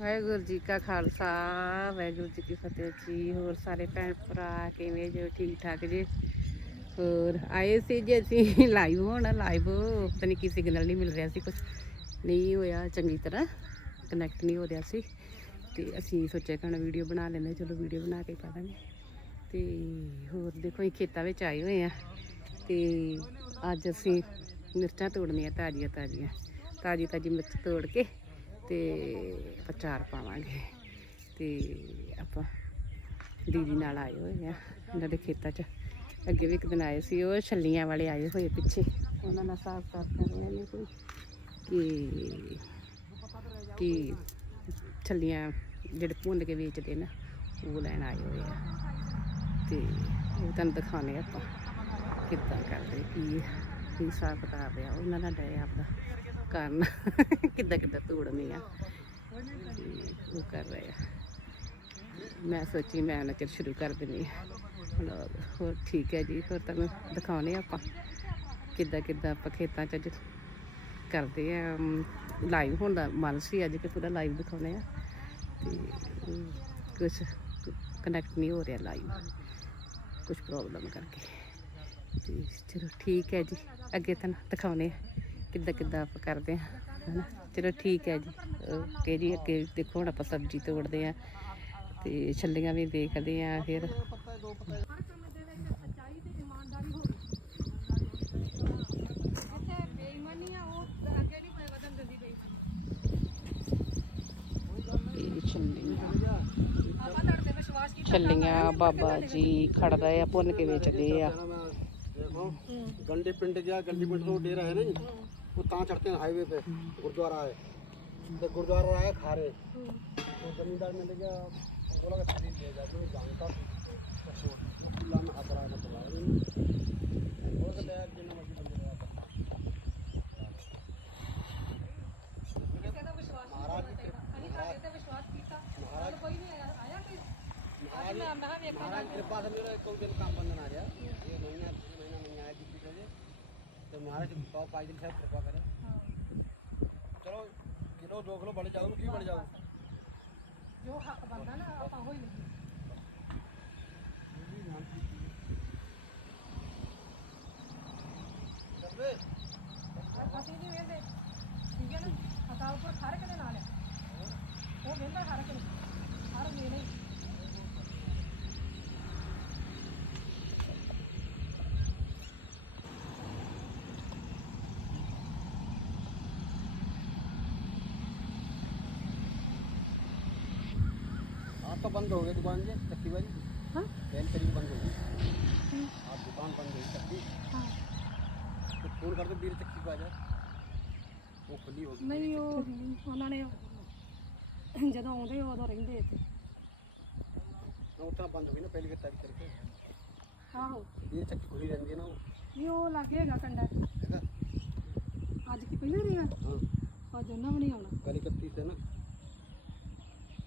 ਵਾਹਿਗੁਰੂ ਜੀ ਕਾ ਖਾਲਸਾ, ਵਾਹਿਗੁਰੂ ਜੀ ਕੀ ਫਤਿਹ ਜੀ। ਹੋਰ ਸਾਰੇ ਭੈਣ ਭਰਾ ਕਿਵੇਂ ਜੋ? ਠੀਕ ਠਾਕ ਜੀ? ਹੋਰ, ਆਏ ਸੀ ਜੀ ਅਸੀਂ ਲਾਈਵ ਹੋਣਾ ਲਾਈਵ ਪਤਾ ਨਹੀਂ ਕੀ ਸਿਗਨਲ ਨਹੀਂ ਮਿਲ ਰਿਹਾ ਸੀ ਕੁਝ ਨਹੀਂ ਹੋਇਆ ਚੰਗੀ ਤਰ੍ਹਾਂ ਕਨੈਕਟ ਨਹੀਂ ਹੋ ਰਿਹਾ ਸੀ। ਤੇ ਅਸੀਂ ਸੋਚਿਆ ਕਿ ਹੁਣ ਵੀਡੀਓ ਬਣਾ ਲੈਂਦੇ ਚਲੋ ਵੀਡੀਓ ਬਣਾ ਕੇ ਪਾ ਦਾਂਗੇ। ਤੇ ਹੋਰ ਦੇਖੋ ਇਹ ਖੇਤਾਂ ਵਿੱਚ ਆਏ ਹੋਏ ਆ ਤੇ ਅੱਜ ਅਸੀਂ ਮਿਰਚਾਂ ਤੋੜਨੀਆਂ ਤਾਜ਼ੀਆਂ ਤਾਜ਼ੀਆਂ ਤਾਜ਼ੀ ਤਾਜ਼ੀ ਮਿਰਚ ਤੋੜ ਕੇ ਤੇ ਆਪਾਂ ਚਾਰ ਪਾਵਾਂਗੇ। ਤੇ ਆਪਾਂ ਦੀਦੀ ਨਾਲ ਆਏ ਹੋਏ ਆ, ਉਹਨਾਂ ਦੇ ਖੇਤਾਂ 'ਚ। ਅੱਗੇ ਵੀ ਇੱਕ ਦਿਨ ਆਏ ਸੀ, ਉਹ ਛੱਲੀਆਂ ਵਾਲੇ ਆਏ ਹੋਏ ਪਿੱਛੇ। ਉਹਨਾਂ ਨਾਲ ਸਾਫ਼ ਸਾਫ਼ ਕਰ ਰਹੇ ਨੇ ਕੋਈ। ਕਿ ਕਿ ਛੱਲੀਆਂ ਜਿਹੜੇ ਭੁੰਨ ਕੇ ਵੇਚਦੇ ਨਾ, ਉਹ ਲੈਣ ਆਏ ਹੋਏ ਆ। ਤੇ ਉਹ ਤੁਹਾਨੂੰ ਦਿਖਾਣੇ ਆਪਾਂ ਕਿੱਦਾਂ ਕਰਦੇ, ਕੀ ਕੀ ਹਿਸਾਬ ਕਿਤਾਬ ਆ। ਉਹਨਾਂ ਦਾ ਡੈ ਆਪਦਾ। ਕਰਨ। ਕਿੱਦਾਂ ਕਿੱਦਾਂ ਤੋੜਨੀ ਆ। ਉਹ ਕਰ ਰਹੇ ਆ। ਮੈਂ ਸੋਚੀ ਮੈਂ ਉਹਨਾਂ ਚਿਰ ਸ਼ੁਰੂ ਕਰ ਦਿੰਦੀ ਹਾਂ ਲਓ, ਹੋਰ ਠੀਕ ਹੈ ਜੀ। ਹੋਰ ਤੁਹਾਨੂੰ ਦਿਖਾਉਣੇ ਆ ਆਪਾਂ। ਕਿੱਦਾਂ ਕਿੱਦਾਂ ਆਪਾਂ ਖੇਤਾਂ 'ਚ ਅੱਜ ਕਰਦੇ ਆ ਲਾਈਵ ਹੋਣ ਦਾ ਮਨ ਸੀ ਅੱਜ ਕਿ ਪੂਰਾ ਲਾਈਵ ਦਿਖਾਉਣੇ ਆ। ਤੇ ਕੁਝ ਕਨੈਕਟ ਨਹੀਂ ਹੋ ਰਿਹਾ ਲਾਈਵ ਕੁਝ ਪ੍ਰੋਬਲਮ ਕਰਕੇ। ਤੇ ਚਲੋ ਠੀਕ ਹੈ ਜੀ। ਅੱਗੇ ਤੁਹਾਨੂੰ ਦਿਖਾਉਣੇ ਆ। ਕਿੱਦਾਂ ਕਿੱਦਾਂ ਆਪਾਂ ਕਰਦੇ ਆ ਹਨਾ? ਚਲੋ ਠੀਕ ਹੈ ਜੀ। ਓਕੇ ਜੀ, ਅੱਗੇ ਦੇਖੋ ਹੁਣ ਆਪਾਂ ਸਬਜ਼ੀ ਤੋੜਦੇ ਆ ਤੇ ਛੱਲੀਆਂ ਵੀ ਦੇਖਦੇ ਆ ਫਿਰ। ਛੱਲੀਆਂ। ਬਾਬਾ ਜੀ ਖੜਦਾ ਆ, ਭੁੰਨ ਕੇ ਵੇਚਦੇ ਆ। ਗੰਡੇ ਪਿੰਡ ਗਿਆ ਗੰਡੀ ਪਿੰਡ ਤੋਂ ਡੇਰਾ ਹੈ ਨਾ वो कहाँ चढ़ते हैं? हाईवे पे। गुरुद्वारा है। तो गुरुद्वारा आया खारे। तो जमींदार ने ले गया बोला कि खरीद ले जा जो जानता खुला में हाथ रहा तो महाराज कृपा से मेरा एक दिन काम बंधन तो महाराज सौ पाँच दिन साहब कृपा करे चलो किलो दो किलो बढ़ जाओ क्यों बढ़ जाओ ਜੋ ਹੱਕ ਬੰਦਾ ਨਾ ਆਪਾਂ ਹੋਈ ਨਹੀਂ आप तो बंद हो गए दुकान से चक्की वाली हाँ पहली तरीक बंद हो गई आप दुकान बंद हो गई चक्की ਹਾਂ तो फोन कर दो बीर चक्की को आ जाओ वो खुली होगी ਨਹੀਂ ਉਹ ਉਹਨਾਂ ਨੇ ਜਦੋਂ ਆਉਂਦੇ ਉਦੋਂ ਰਹਿੰਦੇ ਇੱਥੇ ना उतना बंद होगी ना पहली की तारीख करके ਆਹੋ बीर चक्की खुली रहती है ना वो ਨਹੀਂ ਉਹ ਲੱਗੇ ਹੈਗਾ ਕੰਡਾ है ना ਅੱਜ ਕੀ ਪਹਿਲਾਂ ਰਿਹਾ हाँ ਅੱਜ ਉਹਨਾਂ ਵੀ ਨਹੀਂ ਆਉਣਾ कल इकतीस है ना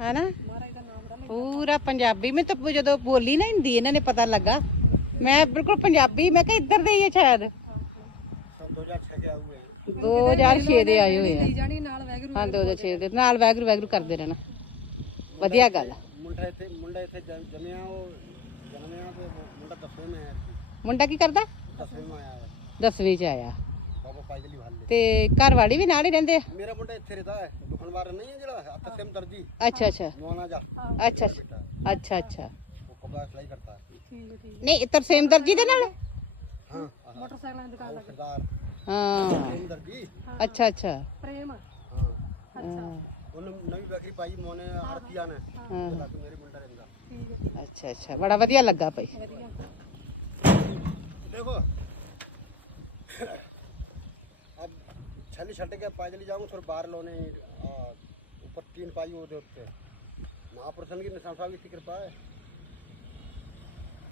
ਹੈਨਾ? ਪੂਰਾ ਪੰਜਾਬੀ। ਮੈਂ ਤਾਂ ਜਦੋਂ ਬੋਲੀ ਨਾ ਹਿੰਦੀ ਇਹਨਾਂ ਨੇ ਪਤਾ ਲੱਗਾ। ਮੈਂ ਬਿਲਕੁਲ ਪੰਜਾਬੀ ਮੈਂ ਕਿਹਾ ਇੱਧਰ ਦੇ ਹੀ ਹੈ ਸ਼ਾਇਦ। 2006 ਦੇ ਆਏ ਹੋਏ ਆ। ਹਾਂ 2006 ਦੇ। ਨਾਲ ਵੈਗਰੂ ਵੈਗਰੂ ਕਰਦੇ ਰਹਿਣਾ। ਵਧੀਆ ਗੱਲ ਆ। ਮੁੰਡਾ ਇੱਥੇ ਮੁੰਡਾ ਇੱਥੇ ਜੰਮਿਆ ਉਹ ਜੰਮਿਆ ਤੇ ਮੁੰਡਾ ਦਸਵੇਂ ਮੈਂ ਮੁੰਡਾ ਕੀ ਕਰਦਾ? ਦਸਵੇਂ ਮੈਂ ਆਇਆ। ਦਸਵੀਂ ਚ ਆਇਆ। ਤੇ ਘਰ ਵਾਲੀ ਵੀ ਨਾਲ ਹੀ ਰਹਿੰਦੇ ਆ? ਮੇਰਾ ਮੁੰਡਾ ਇੱਥੇ ਰਹਿੰਦਾ ਹੈ ਦੁਖਨਵਾਰ ਨਹੀਂ ਹੈ ਜਿਹੜਾ ਅਤਸਿਮ ਦਰਜੀ। ਅੱਛਾ ਅੱਛਾ। ਨਵਾਨਾ ਜਾ। ਅੱਛਾ ਅੱਛਾ। ਅੱਛਾ ਅੱਛਾ। ਉਹ ਸਲਾਈ ਕਰਦਾ। ਹੈ ਨਹੀਂ ਤਰਸੇਮ ਦਰਜੀ ਦੇ ਨਾਲ? ਹਾਂ। ਮੋਟਰਸਾਈਕਲਾਂ ਦੀ ਦੁਕਾਨ ਉਹ ਲੱਗੀ ਸਰਦਾਰ। ਹਾਂ। ਅਤਸਿਮ ਦਰਜੀ। ਅੱਛਾ ਅੱਛਾ। ਪ੍ਰੇਮ। ਹਾਂ। ਅੱਛਾ। ਨਵੀਂ ਬੈਕਰੀ ਪਾਈ ਮੋਨੇ ਆਰਤੀਆਂ ਨੇ। ਹਾਂ। ਮੇਰੇ ਮੁੰਡਾ ਰਹਿੰਦਾ। ਠੀਕ ਹੈ। ਅੱਛਾ ਅੱਛਾ। ਬੜਾ ਵਧੀਆ ਲੱਗਾ ਭਾਈ। ਵਧੀਆ। ਦੇਖੋ। ਛੱਲੀ ਛੱਡ ਕੇ ਪੈਦਲ ਜਾਊਂ ਫਿਰ ਬਾਹਰ ਲੋਨੇ ਉੱਪਰ ਟੀਨ ਪਾਈ ਉਹਦੇ ਉੱਤੇ। ਮਹਾਪੁਰਸ਼ਨ ਦੀ ਨਿਸ਼ਾਨ ਸਾਹਿਬ ਦੀ ਕਿਰਪਾ ਹੈ।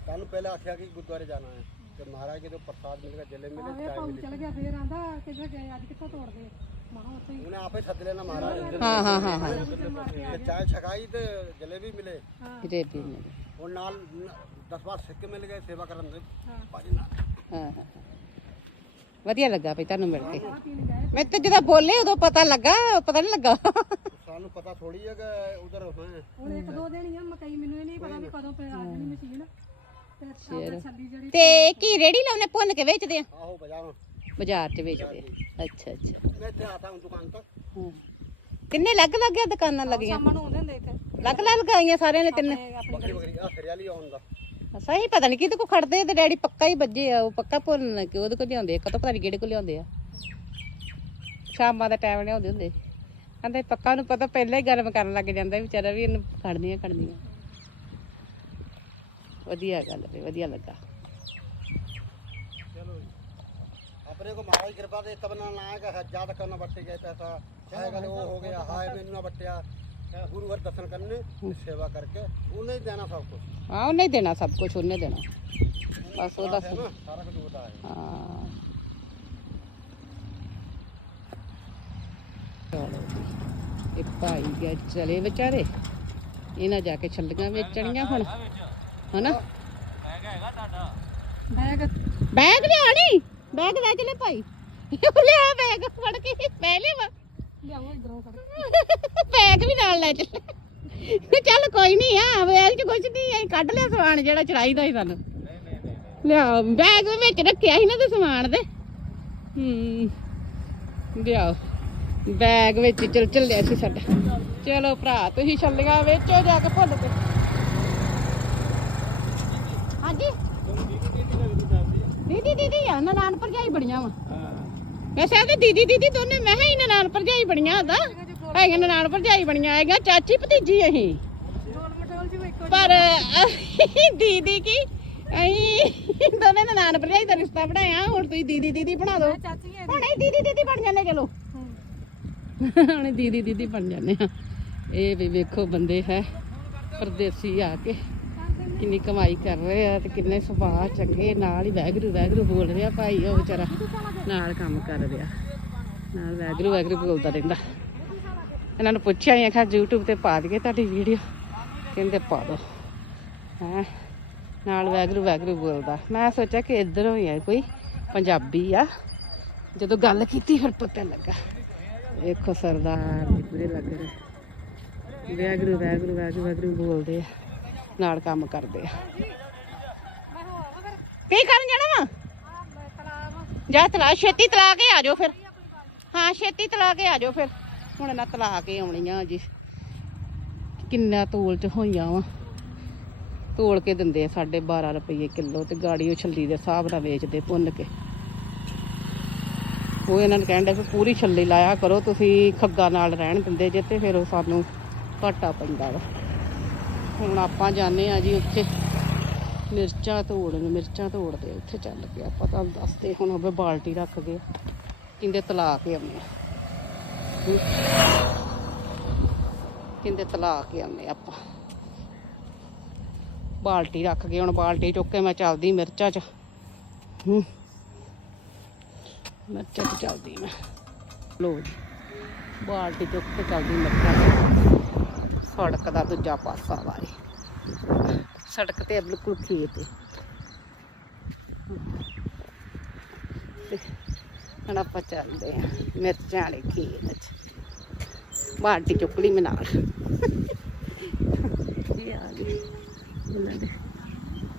ਕੱਲ ਪਹਿਲਾਂ ਆਖਿਆ ਕਿ ਗੁਰਦੁਆਰੇ ਜਾਣਾ ਹੈ। ਤੇ ਮਹਾਰਾਜ ਕੇ ਤੋਂ ਪ੍ਰਸਾਦ ਮਿਲੇਗਾ ਜਲੇ ਮਿਲੇ ਚਾਹ ਮਿਲੇ ਚਲ ਗਿਆ ਫੇਰ ਆਂਦਾ ਕਿੱਥੇ ਗਏ ਅੱਜ ਕਿੱਥੋਂ ਤੋੜਦੇ? ਮਾਹ ਉੱਥੇ ਹੀ। ਉਹਨੇ ਆਪੇ ਸੱਦ ਲੈਣਾ ਮਹਾਰਾਜ ਹਾਂ ਹਾਂ ਹਾਂ ਤੇ ਚਾਹ ਛਕਾਈ ਤੇ ਜਲੇਬੀ ਮਿਲੇ। ਜਲੇਬੀ ਮਿਲੇ। ਉਹ ਨਾਲ 10 ਵਾਰ ਸਿੱਕੇ ਮਿਲ ਗਏ ਸੇਵਾ ਕਰਨ ਦੇ। ਭਾਜੀ ਨਾਲ। ਹਾਂ ਹਾਂ। ਵਧੀਆ ਲੱਗਾ ਭਈ ਤੁਹਾਨੂੰ ਮਿਲ ਕੇ। ਮੈਂ ਤਾਂ ਜਦੋਂ ਬੋਲੇ ਉਦੋਂ ਪਤਾ ਲੱਗਾ ਪਤਾ ਨਹੀਂ ਲੱਗਾ। ਸਾਨੂੰ ਪਤਾ ਥੋੜੀ ਹੈ ਕਿ ਉਧਰ ਹੈ ਹੁਣ ਇੱਕ ਦੋ ਦਿਨ ਹੀ ਆ ਮਕਈ ਮੈਨੂੰ ਇਹ ਨਹੀਂ ਪਤਾ ਵੀ ਕਦੋਂ ਪੈ ਆ ਜਾਣੀ ਮਸ਼ੀਨ। ਤੇ ਆਪਾਂ ਛੱਲੀ ਜਿਹੜੀ ਤੇ ਕੀ ਰੇੜੀ ਲਾਉਨੇ ਭੁੰਨ ਕੇ ਵੇਚਦੇ ਆ? ਆਹੋ ਬਜਾਓ ਬਾਜ਼ਾਰ 'ਚ ਵੇਚਦੇ ਆ। ਅੱਛਾ ਅੱਛਾ। ਮੈਂ ਇੱਥੇ ਆਤਾ ਹੂੰ ਦੁਕਾਨ ਤੱਕ ਹਾਂ। ਕਿੰਨੇ ਲੱਗ ਲੱਗਿਆ ਦੁਕਾਨਾਂ ਲੱਗੀਆਂ? ਸ਼ਾਮਾਂ ਨੂੰ ਆਉਂਦੇ ਹੁੰਦੇ ਇੱਥੇ। ਲੱਗ ਲੱਗ ਲਗਾਈਆਂ ਸਾਰਿਆਂ ਨੇ ਤਿੰਨ। ਇਹ ਆਪਣੀ ਬੱਕਰੀ ਬੱਕਰੀ ਆ ਹਰਿਆਲੀ ਆਉਣ ਦਾ ਸਹੀ, ਪਤਾ ਨਹੀਂ ਕਿਹਦੇ ਕੋ ਖੜਦੇ ਤੇ ਡੈਡੀ ਪੱਕਾ ਹੀ ਵੱਜੇ ਆ, ਉਹ ਪੱਕਾ ਭੁੰਨ ਕੇ ਉਹਦੇ ਕੋਲ ਲਿਆਉਂਦੇ ਆ ਕਦੋਂ ਪਤਾ ਨਹੀਂ ਕਿਹੜੇ ਕੋਲ ਲਿਆਉਂਦੇ ਆ। ਸ਼ਾਮਾਂ ਦਾ ਟਾਈਮ ਲਿਆਉਂਦੇ ਹੁੰਦੇ। ਕਹਿੰਦੇ ਪੱਕਾ ਨੂੰ ਪਤਾ ਪਹਿਲਾਂ ਹੀ ਗਰਮ ਕਰਨ ਲੱਗ ਜਾਂਦਾ ਵਿਚਾਰਾ ਵੀ ਇਹਨੂੰ ਖੜਨੀਆਂ ਖੜਨੀਆਂ ਵਧੀਆ ਗੱਲ ਵੀ ਵਧੀਆ ਲੱਗਾ। ਚਲੋ ਜੀ। ਆਪਣੇ ਕੋ ਮਹਾਰਾਜ ਦੀ ਕਿਰਪਾ ਦੇ ਤਬਨਾ ਨਾ ਹੈ ਕਿ ਹੱਜਾ ਤੱਕ ਨਾ ਵੱਟੇ ਗਏ ਪੈਸਾ ਹਾਏ ਗੱਲ ਉਹ ਹੋ ਗਿਆ ਹਾਏ ਮੈਨੂੰ ਨਾ ਵੱਟਿਆ ਗੁਰੂ ਘਰ ਦਰਸ਼ਨ ਕਰਨੇ ਤੇ ਸੇਵਾ ਕਰਕੇ ਉਹਨੇ ਹੀ ਦੇਣਾ ਸਭ ਕੁਝ ਹਾਂ ਉਹਨੇ ਹੀ ਦੇਣਾ ਸਭ ਕੁਝ ਉਹਨੇ ਦੇਣਾ। ਬਸ ਉਹਦਾ ਸਾਰਾ ਕੁਝ ਉਹਦਾ ਹੈ। ਹਾਂ। ਚਲੋ ਜੀ। ਇਹ ਭਾਈ ਗਿਆ ਚਲੇ ਵਿਚਾਰੇ। ਇਹਨਾਂ ਜਾ ਕੇ ਛੱਲੀਆਂ ਵੇਚਣੀਆਂ ਹੁਣ। ਹਨਾ? ਬੈਗ। ਬੈਗ ਲਿਆਣੀ ਬੈਗ ਲੈ ਚਲੇ ਭਾਈ। ਲਿਆ ਬੈਗ ਫੜ ਕੇ ਪੈ ਲਿਆ ਲਿਆਓ ਇਧਰੋਂ ਫੜ ਬੈਗ ਵੀ ਨਾਲ ਲੈ ਚੱਲ। ਚੱਲ ਕੋਈ ਨਹੀਂ ਆ ਬੈਗ 'ਚ ਕੁਝ ਨਹੀਂ ਅਸੀਂ ਕੱਢ ਲਿਆ ਸਮਾਨ ਜਿਹੜਾ ਚੜਾਈਦਾ ਸੀ ਸਾਨੂੰ। ਲਿਆ ਬੈਗ ਵਿੱਚ ਰੱਖਿਆ ਸੀ ਨਾ ਤੇ ਸਮਾਨ ਦੇ ਹੂੰ, ਲਿਆਓ। ਬੈਗ ਵਿੱਚ ਚਲ ਚੱਲਿਆ ਸੀ ਸਾਡਾ। ਚਲੋ ਭਰਾ, ਤੁਸੀਂ ਛੱਲੀਆਂ ਵੇਚੋ ਜਾ ਕੇ ਭੁੱਲ ਕੇ। ਹਾਂਜੀ? ਦੀਦੀ ਦੀਦੀ ਆ ਨਨਾਣ ਭਰਜਾਈ ਬੜੀਆਂ ਵਾ। ਵੈਸੇ ਤੇ ਦੀਦੀ ਦੀਦੀ ਦੋਨੇ ਮੈਂ ਹੀ ਨਨਾਣ ਭਰਜਾਈ ਬੜੀਆਂ ਹੁੰਦਾ ਹੈਗੇ ਨਨਾਣ ਭਰਜਾਈ ਬਣੀਆਂ ਹੈਗੀਆਂ ਚਾਚੀ ਭਤੀਜੀ ਅਸੀਂ। ਪਰ ਅਹ, ਦੀਦੀ ਕੀ ਅਸੀਂ ਦੋਨੇ ਨਨਾਣ ਭਰਜਾਈ ਦਾ ਰਿਸ਼ਤਾ ਬਣਾਇਆ ਹੁਣ ਤੁਸੀਂ ਦੀਦੀ ਦੀਦੀ ਬਣਾ ਦਿਓ। ਹੈ ਹੁਣ ਅਸੀਂ ਦੀਦੀ ਦੀਦੀ ਬਣ ਜਾਂਦੇ ਚਲੋ। ਹੁਣ ਦੀਦੀ ਦੀਦੀ ਬਣ ਜਾਂਦੇ ਆ ਇਹ ਵੀ ਵੇਖੋ ਬੰਦੇ ਹੈ ਪਰਦੇਸੀ ਆ ਕੇ। ਕਿੰਨੀ ਕਮਾਈ ਕਰ ਰਹੇ ਆ ਤੇ ਕਿੰਨੇ ਸੁਭਾਅ ਚੰਗੇ, ਨਾਲ ਹੀ ਵੈਗਰੂ ਵੈਗਰੂ ਬੋਲ ਰਿਹਾ ਭਾਈ, ਉਹ ਵਿਚਾਰਾ ਨਾਲ ਕੰਮ ਕਰ ਰਿਹਾ। ਨਾਲ ਵੈਗਰੂ ਵੈਗਰੂ ਬੋਲਦਾ ਰਹਿੰਦਾ। ਇਹਨਾਂ ਨੂੰ ਪੁੱਛਿਆ ਹੀ ਆਖਿਆ YouTube ਤੇ ਪਾ ਦਈਏ ਤੁਹਾਡੀ ਵੀਡੀਓ ਕਹਿੰਦੇ ਪਾ ਦੋ। ਹੈ? ਨਾਲ ਵੈਗਰੂ ਵੈਗਰੂ ਬੋਲਦਾ। ਮੈਂ ਸੋਚਿਆ ਕਿ ਇੱਧਰੋਂ ਹੀ ਆ ਕੋਈ ਪੰਜਾਬੀ ਆ। ਜਦੋਂ ਗੱਲ ਕੀਤੀ ਫਿਰ ਪਤਾ ਲੱਗਾ। ਦੇਖੋ ਸਰਦਾਰ ਜੀ, ਪੂਰੇ ਲੱਗ ਰਹੇ। ਵੈਗਰੂ ਵੈਗਰੂ ਵੈਗਰੂ ਵੈਗਰੂ ਬੋਲਦੇ ਆ। ਨਾਲ ਕੰਮ ਕਰਦੇ ਆ। ਕੀ ਕਰਨ ਜਾਣਾ ਵਾ? ਜਾ ਤਲਾ ਛੇਤੀ ਤਲਾ ਕੇ ਆ ਜਾਓ ਫਿਰ। ਹਾਂ ਛੇਤੀ ਤਲਾ ਕੇ ਆ ਜਾਓ ਫਿਰ। ਹੁਣ ਨਾ ਤਲਾ ਕੇ ਆਉਣੀਆਂ ਜੀ। ਕਿੰਨਾ ਤੋਲ ਚ ਹੋਈਆਂ ਵਾ। ਤੋਲ ਕੇ ਦਿੰਦੇ ਆ ਸਾਡੇ 12 ਰੁਪਏ ਕਿਲੋ ਤੇ ਗਾੜੀ ਉਹ ਛੱਲੀ ਦੇ ਹਿਸਾਬ ਨਾਲ ਵੇਚਦੇ ਭੁੰਨ ਕੇ। ਉਹ ਇਹਨਾਂ ਨੇ ਕਹਿੰਦੇ ਵੀ ਪੂਰੀ ਛੱਲੀ ਲਾਇਆ ਕਰੋ ਤੁਸੀਂ ਖੱਗਾ ਨਾਲ ਰਹਿਣ ਦਿੰਦੇ ਜੇ ਤੇ ਫਿਰ ਉਹ ਸਾਨੂੰ ਘਾਟਾ ਪੈਂਦਾ ਵਾ। ਹੁਣ ਆਪਾਂ ਜਾਂਦੇ ਆ ਜੀ ਉੱਥੇ। ਮਿਰਚਾਂ ਤੋੜਨ, ਮਿਰਚਾਂ ਤੋੜਦੇ ਉੱਥੇ ਚੱਲ ਕੇ ਆਪਾਂ। ਤੁਹਾਨੂੰ ਦੱਸਦੇ, ਹੁਣ ਹੋਵੇ ਬਾਲਟੀ ਰੱਖ ਗਏ ਕਿੰਦੇ ਤਲਾ ਕੇ ਆਉਂਦੇ ਆ। ਹਮ। ਕਿੰਦੇ ਤਲਾ ਕੇ ਆਉਂਦੇ ਆ ਆਪਾਂ। ਬਾਲਟੀ ਰੱਖ ਗਏ ਹੁਣ ਬਾਲਟੀ ਚੁੱਕ ਕੇ ਮੈਂ ਚੱਲਦੀ ਮਿਰਚਾਂ 'ਚ। ਹੂੰ। ਮਿਰਚਾਂ 'ਚ ਚੱਲਦੀ ਮੈਂ। ਲੋ ਜੀ, ਬਾਲਟੀ ਚੁੱਕ ਕੇ ਚੱਲਦੀ ਮਿਰਚਾਂ 'ਚ। ਸੜਕ ਦਾ ਦੂਜਾ ਪਾਸਾ ਵਾਏ ਸੜਕ ਤੇ ਬਿਲਕੁਲ ਖੇਤ ਤੇ ਆਪਾਂ ਚੱਲਦੇ ਆ ਮਿਰਚਾਂ ਵਾਲੇ ਖੇਤ ਚ। ਬਾਲਟੀ ਚੁੱਕ ਲਈ ਮੈਂ ਨਾਲ। ਇਹ ਆ ਗਈ।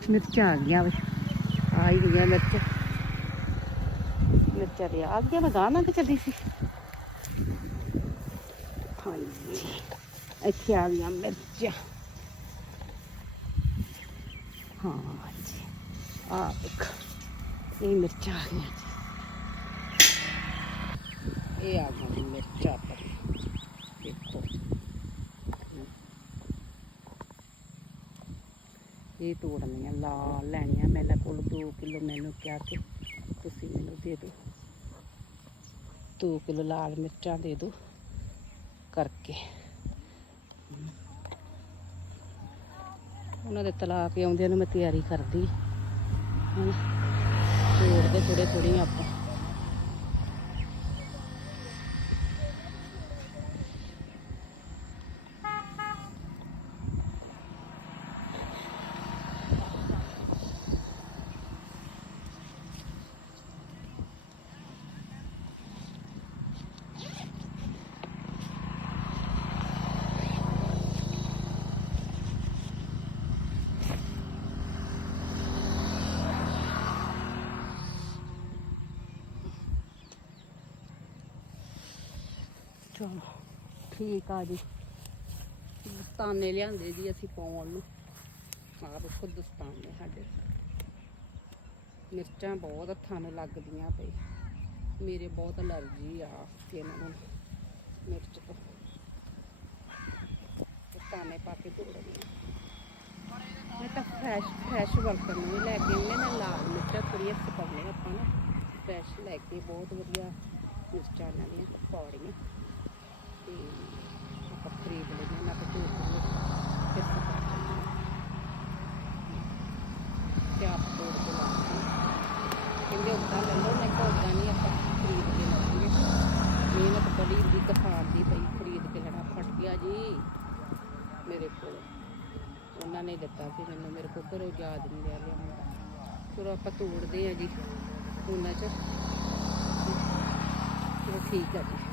ਮਿਰਚਾਂ ਆ ਗਈਆਂ ਵੇ। ਆ ਹੀ ਗਈਆਂ ਮਿਰਚ। ਮਿਰਚਾਂ ਦੇ ਆ ਗਈਆਂ। ਮੈਂ ਗਾਣਾ ਕਿ ਚੱਲੀ ਸੀ। ਹਾਂਜੀ ਇੱਥੇ ਆ ਗਈਆਂ ਮਿਰਚਾਂ। ਹਾਂ ਜੀ ਆ ਦੇਖ, ਇਹ ਮਿਰਚਾਂ ਆ ਗਈਆਂ ਜੀ। ਇਹ ਆ ਗਈਆਂ ਮਿਰਚਾਂ ਪਰ, ਦੇਖੋ। ਇਹ ਤੋੜਨੀਆਂ, ਲਾਲ ਲੈਣੀਆਂ। ਮੇਰੇ ਕੋਲ 2 ਕਿਲੋ ਮੈਨੂੰ ਕਿਹਾ ਕਿ ਤੁਸੀਂ ਮੈਨੂੰ ਦੇ ਦਿਓ। 2 ਕਿਲੋ ਲਾਲ ਮਿਰਚਾਂ ਦੇ ਦਿਓ ਕਰਕੇ। ਉਹਨਾਂ ਦੇ ਤਲਾ ਕੇ ਆਉਂਦਿਆਂ ਨੂੰ ਮੈਂ ਤਿਆਰੀ ਕਰਦੀ। ਹਾਂ ਤੋੜਦੇ ਥੋੜੇ ਥੋੜੀ ਆਪਾਂ ਚਲੋ, ਠੀਕ ਆ ਜੀ। ਦਸਤਾਨੇ ਲਿਆਂਦੇ ਜੀ ਅਸੀਂ ਪਾਉਣ ਨੂੰ। ਆਹ ਦੇਖੋ ਦਸਤਾਨੇ ਸਾਡੇ। ਮਿਰਚਾਂ ਬਹੁਤ ਹੱਥਾਂ ਨੂੰ ਲੱਗਦੀਆਂ ਪਈ ਮੇਰੇ ਬਹੁਤ ਅਲਰਜੀ ਆ ਸਕਿਨ ਨੂੰ ਮਿਰਚ ਤੋਂ। ਦਸਤਾਨੇ ਪਾ ਕੇ ਧੋੜਨੀ ਮੈਂ ਤਾਂ ਫਰੈਸ਼ ਫਰੈਸ਼ ਵਰਤਨ ਨੂੰ ਲੈ ਕੇ ਉਹਨੇ ਨਾ ਲਾਲ ਮਿਰਚਾਂ ਥੋੜੀਆਂ ਸੁਕਾਉਣੇ ਆਪਾਂ ਨਾ। ਫਰੈਸ਼ ਲੈ ਕੇ ਬਹੁਤ ਵਧੀਆ ਮਿਰਚਾਂ ਇਹਨਾਂ ਦੀਆਂ ਪਕੌੜੀਆਂ। ਤੇ ਆਪਾਂ ਖਰੀਦ ਲਈਆਂ ਨਾ ਕਿ ਧੋ ਫਿਰ ਤੇ ਆਪ ਤੋੜ ਕੇ ਲਾ ਕਹਿੰਦੇ ਉੱਦਾਂ ਲੈ ਲਓ ਮੈਂ ਕਿਹਾ ਉੱਦਾਂ ਨਹੀਂ ਆਪਾਂ ਖਰੀਦ ਕੇ ਲਾਉਂਗੇ ਮਿਹਨਤ ਬੜੀ ਦੀ ਕਿਸਾਨ ਦੀ ਪਈ ਖਰੀਦ ਕੇ ਲੈਣਾ ਫਟ ਗਿਆ ਜੀ ਮੇਰੇ ਕੋਲ। ਉਹਨਾਂ ਨੇ ਦਿੱਤਾ ਸੀ ਮੈਨੂੰ, ਮੇਰੇ ਕੋਲ ਘਰੋਂ ਯਾਦ ਨਹੀਂ ਰਿਹਾ ਲਿਆਉਣ ਚਲੋ ਆਪਾਂ ਤੋੜਦੇ ਆ ਜੀ। ਉਹਨਾਂ ਚ। ਠੀਕ ਆ ਜੀ।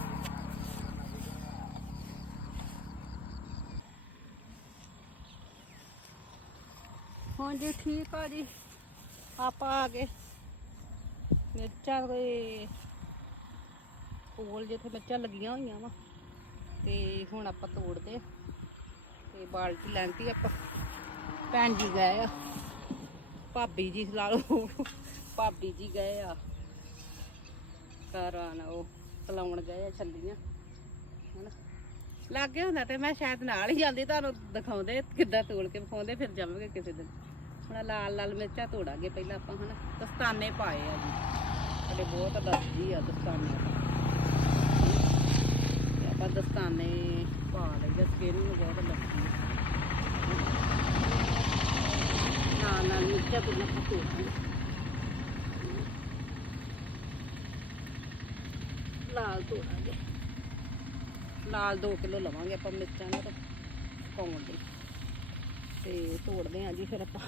ਹਾਂਜੀ, ਠੀਕ ਆ ਜੀ। ਆਪਾਂ ਆ ਗਏ। ਮਿਰਚਾਂ ਕੋਈ ਕੋਲ ਜਿੱਥੇ ਮਿਰਚਾਂ ਲੱਗੀਆਂ ਹੋਈਆਂ ਵਾ, ਤੇ ਹੁਣ ਆਪਾਂ ਤੋੜਦੇ ਤੇ ਬਾਲਟੀ ਲੈਂਦੀ ਆਪਾਂ। ਭੈਣ ਜੀ ਗਏ ਆ। ਭਾਬੀ ਜੀ ਲਾ ਲਓ। ਭਾਬੀ ਜੀ ਗਏ ਆ। ਘਰਾਂ ਉਹ ਪਲਾਉਣ ਗਏ ਆ ਛੱਲੀਆਂ। ਹਨਾ। ਲੱਗੇ ਹੁੰਦਾ ਤੇ ਮੈਂ ਸ਼ਾਇਦ ਨਾਲ ਹੀ ਜਾਂਦੀ, ਤੁਹਾਨੂੰ ਦਿਖਾਉਂਦੇ ਕਿੱਦਾਂ ਤੋੜ ਕੇ ਵਿਖਾਉਂਦੇ, ਫਿਰ ਜਾਵਾਂਗੇ ਕਿਸੇ ਦਿਨ। ਹੁਣ ਲਾਲ ਲਾਲ ਮਿਰਚਾਂ ਤੋੜਾਂਗੇ ਪਹਿਲਾਂ ਆਪਾਂ ਹਨਾ। ਦਸਤਾਨੇ ਪਾਏ ਆ ਜੀ। ਸਾਡੇ ਬਹੁਤ ਦੱਸਦੀ ਆ ਦਸਤਾਨੇ। ਆਪਾਂ ਦਸਤਾਨੇ ਪਾ ਲਈਏ ਸਕਿਨ ਨੂੰ ਬਹੁਤ ਲੱਗਦੀ ਆ ਨਾਲ ਨਾਲ ਮਿਰਚਾਂ ਪਹਿਲਾਂ ਆਪਾਂ ਤੋੜਾਂਗੇ। ਲਾਲ ਤੋੜਾਂਗੇ। ਲਾਲ 2 ਕਿਲੋ ਲਵਾਂਗੇ ਆਪਾਂ ਮਿਰਚਾਂ ਨਾ ਪਾਉਣ ਲਈ। ਤੇ ਤੋੜਦੇ ਆਂ ਜੀ ਫਿਰ ਆਪਾਂ।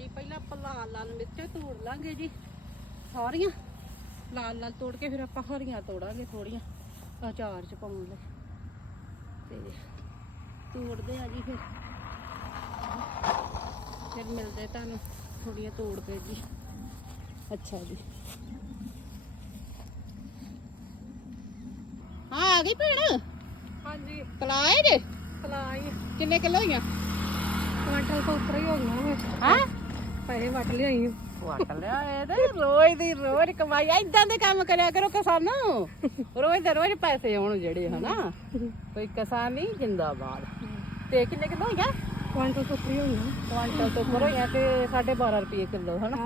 ਜੀ ਪਹਿਲਾਂ ਆਪਾਂ ਲਾਲ ਲਾਲ ਮਿਰਚਾਂ ਤੋੜ ਲਾਂਗੇ ਜੀ ਸਾਰੀਆਂ। ਲਾਲ ਲਾਲ ਤੋੜ ਕੇ ਫਿਰ ਆਪਾਂ ਹਰੀਆਂ ਤੋੜਾਂਗੇ ਥੋੜੀਆਂ ਅਚਾਰ ਚ ਪਾਉਣ ਲਈ। ਤੇ ਤੋੜਦੇ ਆ ਜੀ ਫਿਰ। ਫਿਰ ਮਿਲਦੇ ਤੁਹਾਨੂੰ ਥੋੜੀਆਂ ਤੋੜ ਕੇ ਜੀ। ਅੱਛਾ ਜੀ। ਹਾਂ ਆ ਗਈ ਭੈਣ? ਹਾਂਜੀ। ਕਲਾਏ ਜੇ? ਫਲਾਈ ਕਿੰਨੇ ਕਿਲੋ ਹੋਈਆਂ? ਕੁਆਂਟਲ ਤੋਂ ਉੱਪਰ ਹੀ ਵਾ ਹਾਂ? ਪੈਸੇ ਵੱਟ ਲਿਆਈ ਓ। ਵਾਟ ਲਿਆ ਇਹ ਤੇ ਰੋਜ਼ ਦੀ ਰੋਜ਼ ਕਮਾਈ ਇਦਾਂ ਦੇ ਕੰਮ ਕਰਿਆ ਕਰੋ ਕਿਸਾਨੋ। ਰੋਜ਼ ਦੇ ਰੋਜ਼ ਪੈਸੇ ਆਉਣ ਜਿਹੜੇ ਹਨਾ? ਕੋਈ ਕਿਸਾਨ ਨਹੀਂ ਜਿੰਦਾਬਾਦ। ਤੇ ਕਿੰਨੇ ਕਿਲੋ ਹੋਈਆਂ? ਕੁਆਂਟਲ ਤੋਂ ਉੱਪਰ ਹੀ ਹੋ ਗਿਆ ਕੁਆਂਟਲ ਤੋਂ ਉੱਪਰ ਹੋਈਆਂ ਤੇ 12.5 ਰੁਪਏ ਕਿਲੋ ਹਨਾ?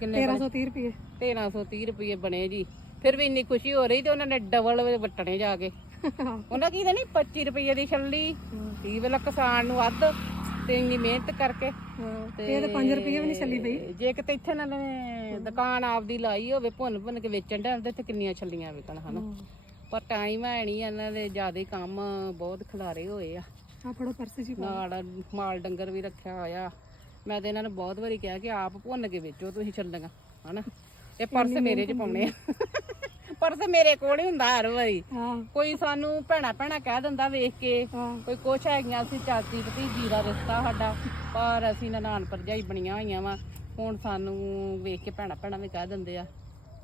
ਕਿੰਨੇ ਬਣੇ? 1330 ਰੁਪਏ। 1330 ਰੁਪਏ ਬਣੇ ਜੀ। ਫਿਰ ਵੀ ਇੰਨੀ ਖੁਸ਼ੀ ਹੋ ਰਹੀ ਤੇ ਉਹਨਾਂ ਨੇ ਡਬਲ ਵਟਣੇ ਜਾ ਕੇ। ਉਹਨਾਂ ਕੀ ਦੇਣੀ? 25 ਰੁਪਏ ਦੀ ਛੱਲੀ। ਕੀ ਵੇਲਾ ਕਿਸਾਨ ਨੂੰ ਅੱਧ। ਤੇ ਇੰਨੀ ਮਿਹਨਤ ਕਰਕੇ ਤੇ ਇਹ ਤਾਂ 5 ਰੁਪਏ ਵੀ ਨਹੀਂ ਚੱਲੀ ਪਈ। ਜੇ ਕਿਤੇ ਇੱਥੇ ਇਹਨਾਂ ਨੇ ਦੁਕਾਨ ਆਪਦੀ ਲਾਈ ਹੋਵੇ ਭੁੰਨ ਭੁੰਨ ਕੇ ਵੇਚਣ ਦੇ ਤੇ ਕਿੰਨੀਆਂ ਛੱਲੀਆਂ ਵਿਕਣ ਹਨਾ? ਪਰ ਟਾਈਮ ਹੈ ਨਹੀਂ ਇਹਨਾਂ ਦੇ ਜਿਆਦੇ ਕੰਮ ਬਹੁਤ ਖਿਲਾਰੇ ਹੋਏ ਆ। ਆ ਫੜੋ ਪਰਸ ਜੀ ਨਾਲ ਮਾਲ ਡੰਗਰ ਵੀ ਰੱਖਿਆ ਹੋਇਆ। ਮੈਂ ਤੇ ਇਹਨਾਂ ਨੂੰ ਬਹੁਤ ਵਾਰੀ ਕਿਹਾ ਕਿ ਆਪ ਭੁੰਨ ਕੇ ਵੇਚੋ ਤੁਸੀਂ ਛੱਲੀਆਂ ਹਨਾ? ਇਹ ਪਰਸ ਮੇਰੇ 'ਚ ਪਾਉਣੇ ਆ। ਪਰਸ ਮੇਰੇ ਕੋਲ ਹੀ ਹੁੰਦਾ ਹਰ ਵਾਰੀ। ਹਾਂ। ਕੋਈ ਸਾਨੂੰ ਭੈਣਾ ਭੈਣਾ ਕਹਿ ਦਿੰਦਾ ਵੇਖ ਕੇ ਹਾਂ। ਕੋਈ ਕੁਛ ਹੈਗੀਆਂ ਸੀ ਚਾਚੀ ਭਤੀਜੀ ਦਾ ਰਿਸ਼ਤਾ ਸਾਡਾ ਪਰ ਅਸੀਂ ਨਨਾਣ ਭਰਜਾਈ ਬਣੀਆਂ ਹੋਈਆਂ ਵਾ। ਹੁਣ ਸਾਨੂੰ ਵੇਖ ਕੇ ਭੈਣਾ ਭੈਣਾ ਵੀ ਕਹਿ ਦਿੰਦੇ ਆ।